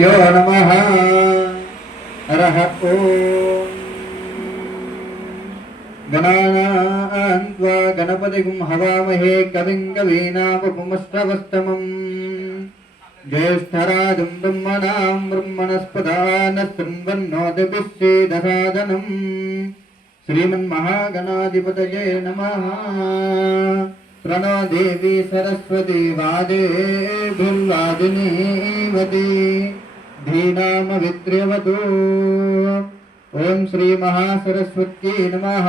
यो नमः हरः ॐ गणानां त्वा गणपतिं हवामहे कविं कवीनामुपमश्रवस्तमम् ज्येष्ठराजं ब्रह्मणां ब्रह्मणस्पदान शृण्वन्नोतिभिश्चेदसादनम् श्रीमन्महागणाधिपतये नमः। प्रणो देवी सरस्वती वादेभिर्वादिनीवती धीनामवित्र्यवतु। ओम श्री महासरस्वत्यै नमः।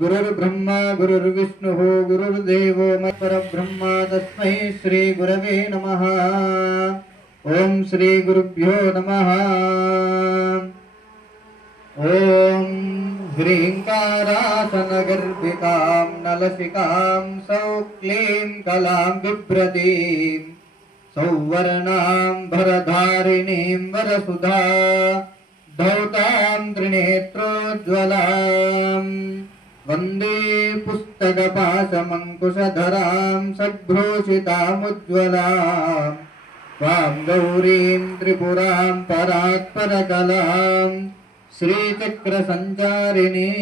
गुरुर्ब्रह्मा गुरुर्विष्णुः गुरुर्देवो परब्रह्म तस्मै श्री गुरवे नमः। ओम श्री गुरुभ्यो नमः। ओम ह्रीङ्कारासनगर्भिकां नलसिकां सौक्लीं कलां बिभ्रतीं सौवर्णां भरधारिणीं वरसुधा धौतां त्रिनेत्रोज्ज्वलां वन्दे पुस्तकपाशमङ्कुशधरां सद्भूषितामुज्ज्वलां त्वां गौरीं त्रिपुरां परात्परकलां श्रीचक्रसञ्चारिणीं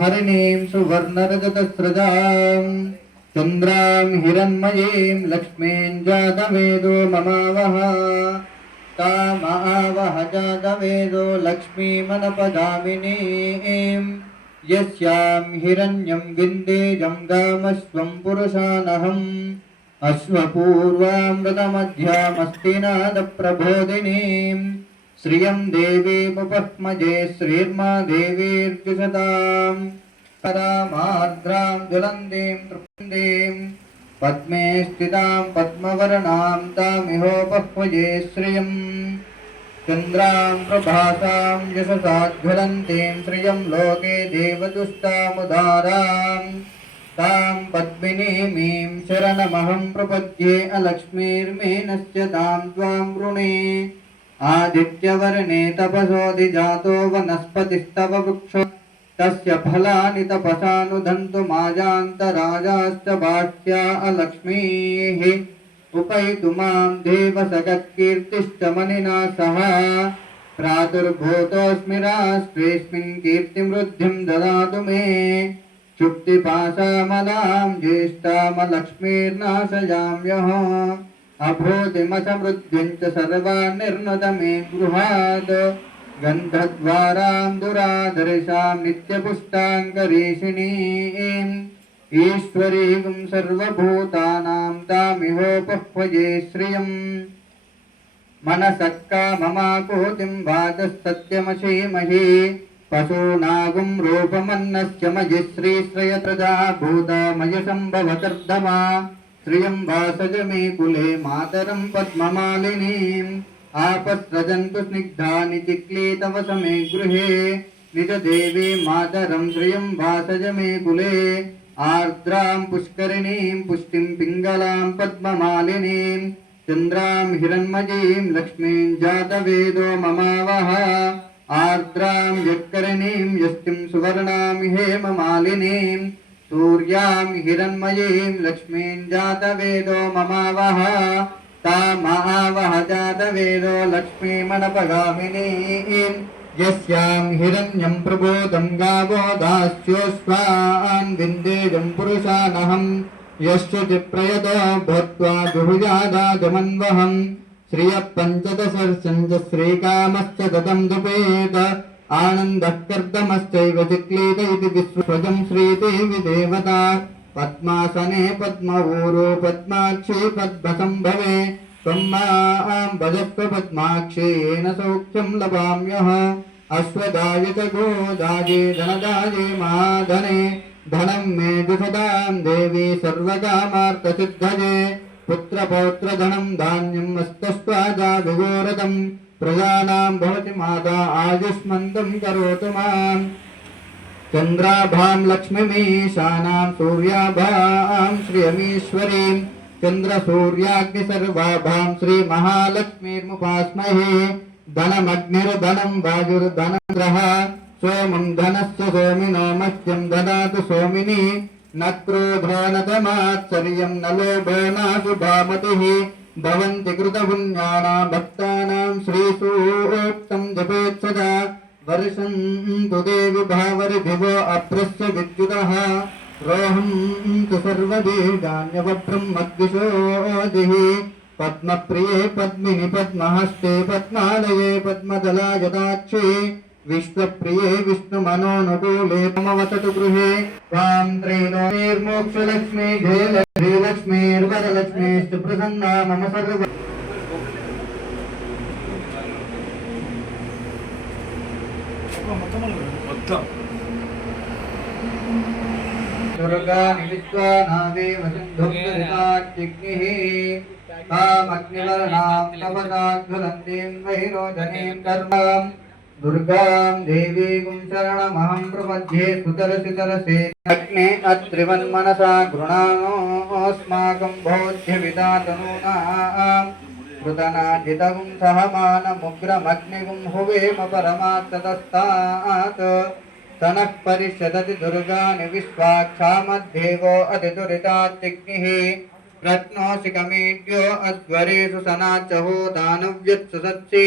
हरिणीं सुवर्णरजतस्रजां चन्द्रां हिरण्मयीं लक्ष्मीं जातवेदो ममावह तामावह जातवेदो लक्ष्मीमनपगामिनीं यस्यां हिरण्यं विन्देजं गामश्वं पुरुषानहम् अश्वपूर्वामृतमध्यामस्तिनादप्रबोधिनीं श्रियं देवीमुपह्मजे श्रीर्मा देवीर्जुषतां परामार्द्रां ज्वलन्तीं तृप्तिं पद्मे स्थितां पद्मवर्णां तामिहोपह्मजे श्रियं चन्द्रां प्रभासां यशसाज्ज्वलन्तीं श्रियं लोके देवदुष्टामुदारां तां पद्मिनीमीं शरणमहं प्रपद्ये अलक्ष्मीर्मेनस्य तां त्वां वृणे आदित्यवर्णे तपसोऽधिजातो वनस्पतिस्तव वृक्षो तस्य फलानि तपसानुदन्तु माजान्तराजाश्च बाह्या अलक्ष्मीः उपैतु मां देवसगत्कीर्तिश्च मनिना सह प्रादुर्भूतोऽस्मि राष्ट्रेऽस्मिन् कीर्तिमृद्धिं ददातु मे चुक्तिपाशामलां ज्येष्ठामलक्ष्मीर्नाशयाम्यः अभूतिमसमृद्धिं च सर्वान् निर्नुत मे गृहात् गन्धद्वारां दुरादर्शां नित्यपुष्टाङ्गरीषिणीम् ईश्वरीं सर्वभूतानां तामिहोपह्वये श्रियम् मनसः काममाकोतिं वाचस्तत्यमशीमहि पशूनागुं रूपमन्नस्य मयि श्रीश्रयप्रजा भूतामयसम्भवकर्दमा श्रियं वासज मे कुले मातरं पद्ममालिनीम् आपस्रजन्तु स्निग्धानि चिक्लीतव समे गृहे निजदेवी मातरं श्रियं वासज मे कुले आर्द्रां पुष्करिणीं पुष्टिं पिङ्गलां पद्ममालिनीं चन्द्रां हिरण्मयीं लक्ष्मीं जातवेदो ममावह आर्द्रां यत्करिणीं यष्टिं सुवर्णां हेममालिनीं सूर्यां हिरण्मयीं लक्ष्मीं जातवेदो ममावह तामावह जातवेदो लक्ष्मीमनपगामिनीं यस्यां हिरण्यं प्रबोधं गावो दास्योऽश्वान् विन्देजं पुरुषानहम् यश्चुतिप्रयतो भूत्वा जुहुजादाजमन्वहम् श्रियः पञ्चदशर्षञ्च श्रीकामश्च ददं दुपेत आनन्दः कर्दमश्चैव चिक्लीत इति विश्वजं श्रीदेवी देवता पद्मासने पद्मऊरो पद्माक्षी पद्मसम्भवे त्वं मां भजस्व पद्माक्षी येन सौख्यं लभाम्यः अश्वदायित गोदाये धनदाये महाधने धनं मे दुषदां देवी सर्वकामार्थसिद्धये पुत्रपौत्रधनं धान्यं मस्तस्त्वाजा विगोरदं प्रजानां भवति माता आयुष्मन्तं करोतु माम् चन्द्राभां लक्ष्मीमीशानां सूर्याभां श्रियमीश्वरीं चन्द्रसूर्याग्निसर्वाभां श्रीमहालक्ष्मीर्मुपास्महे धनमग्निर्धनं वायुर्धनं ग्रह सोमं धनस्य सोमिनो मह्यं ददातु सोमिनी न क्रोधो न तमात्सर्यं न लोभो नाशुभामतिः भवन्ति कृतपुण्यानां भक्तानां श्रीसूक्तं जपेत् सदा वर्षन्तु देवि भावरिभिवो अभ्रस्य विद्युतः रोहं तु सर्वबीजान्यवब्रह्मद्विषोदिः पद्मप्रिये पद्मिनि पद्महस्ते पद्मालये पद्मदलायदाक्षि विश्वप्रिये विष्णुमनोनुकूले ममवसतु गृहे त्वां त्रैलोक्यैर्मोक्षलक्ष्मी जयलक्ष्मीर्वरलक्ष्मीश्च प्रसन्ना मम सर्व दुर्गा विश्वानावेव सिन्धुर्दरिताच्चिग्निः तामग्निवर्णां तपसाज्वलन्तीं वैरोचनीं कर्मां दुर्गां देवीं शरणमहं प्रपद्ये सुतरसितरसे अग्ने अत्रिवन्मनसा गृणानोऽस्माकं भोज्यविदातनूनां कृतनाजितं सहमानमुग्रमग्निगुं हुवेम परमात्ततस्तात् तनः परिषदति दुर्गानि विश्वाक्षामद्देवो अतिदुरिताच्चिग्निः रत्नोऽसि कमेड्यो अध्वरेषु सनाचहो दानव्यत्सु सत्सि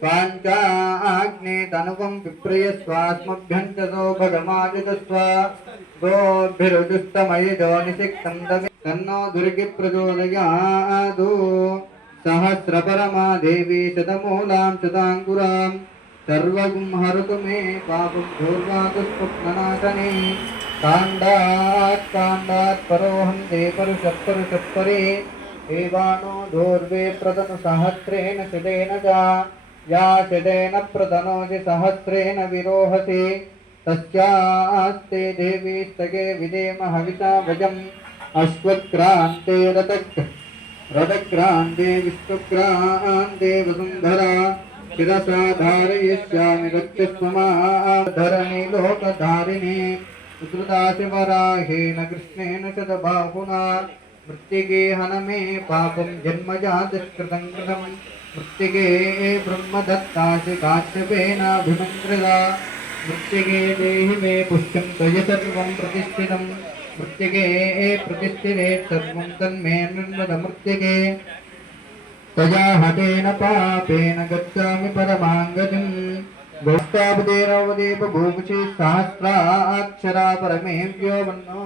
स्वाञ्चाग्ने तनुवं विप्रयस्वास्मभ्यं च सो भगमादितस्व गोभिरुजुस्तमयिजो निषिक्तं तन्नो दुर्गे प्रचोदयात् सहस्रपरमा देवी शतमूलां शताङ्कुरां सर्वगुं हरतु मे पापं पूर्वादुष्पुप्ननाशने काण्डात् परोहन्ते परुषत्परे एवानो धूर्वे प्रतनु सहस्रेण शतेन च या शतेन प्रतनोति सहस्रेण विरोहसि तस्यास्ते देवी स्तगे विदेम हविषा भजम् अश्वक्रान्ते रथक्रान्ते विश्वक्रान्ते वसुन्धरा शिरसा धारयिष्यामि रक्तस्वमाधरणी लोकधारिणी उद्धृताशिवराहेन कृष्णेन शतबाहुना मृत्तिके हनमे पापं जन्मजातकृतं कृतं मृत्तिके ब्रह्मदत्तासि काश्यपेनाभिमन्त्रिता मृत्तिके देहि मे पुष्टं त्वय सर्वं प्रतिष्ठितं मृत्तिके प्रतिष्ठिते सर्वं तन्मे निर्मद मृत्तिके तया हतेन पापेन गच्छामि परमां गतिम् गोष्ठापदेरवदेव भूमुषि सहस्राक्षरा परमेभ्यो वन्नो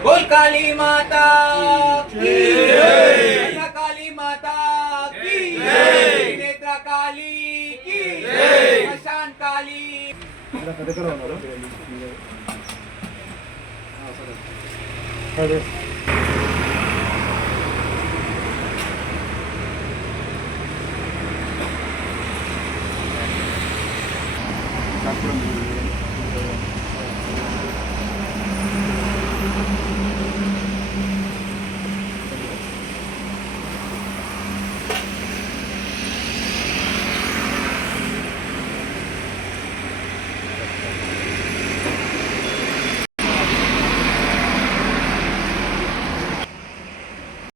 बोल काली माता की जय, काली माता की जय, नेत्रा काली की जय, मशान काली। అప్పుడు